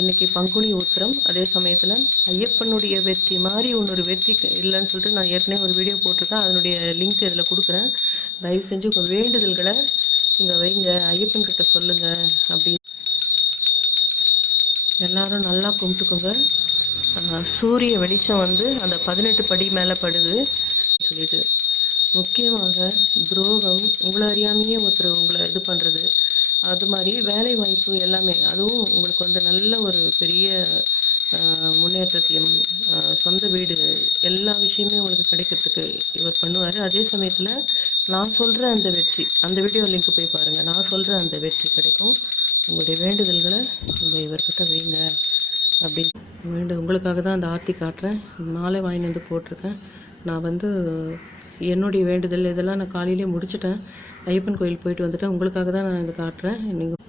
இன்றைக்கி பங்குனி உத்திரம். அதே சமயத்தில் ஐயப்பனுடைய வெற்றி மாதிரி இன்னொரு வெற்றி இல்லைன்னு சொல்லிட்டு நான் ஏற்கனவே ஒரு வீடியோ போட்டிருக்கேன். அதனுடைய லிங்க் இதில் கொடுக்குறேன். தயவு செஞ்சு உங்கள் வேண்டுதல்களை இங்கே வைங்க, ஐயப்பன்கிட்ட சொல்லுங்கள் அப்படின்னு எல்லோரும் நல்லா கும்பிட்டுக்கோங்க. சூரிய வெளிச்சம் அந்த 18 படி மேலே படுது சொல்லிட்டு. முக்கியமாக துரோகம், உங்களை அறியாமையே ஒருத்தர் உங்களை இது பண்ணுறது, அது மாதிரி வேலை வாய்ப்பு எல்லாமே, அதுவும் உங்களுக்கு நல்ல ஒரு பெரிய முன்னேற்றத்தையும் சொந்த வீடு எல்லா விஷயமே உங்களுக்கு கிடைக்கிறதுக்கு இவர் பண்ணுவார். அதே சமயத்தில் நான் சொல்கிற அந்த வெற்றி, அந்த வீடியோ லிங்க் போய் பாருங்கள். நான் சொல்கிற அந்த வெற்றி கிடைக்கும். உங்களுடைய வேண்டுதல்களை இவர்கிட்ட வைங்க அப்படின்னு உங்களுக்காக தான் அந்த ஆர்த்தி காட்டுறேன். மாலை வாங்கி போட்டிருக்கேன். நான் என்னுடைய வேண்டுதல் இதெல்லாம் நான் காலையிலே முடிச்சுட்டேன். ஐயப்பன் கோயில் போயிட்டு வந்துட்டேன். உங்களுக்காக தான் நான் இதை காட்டுறேன். நீங்கள்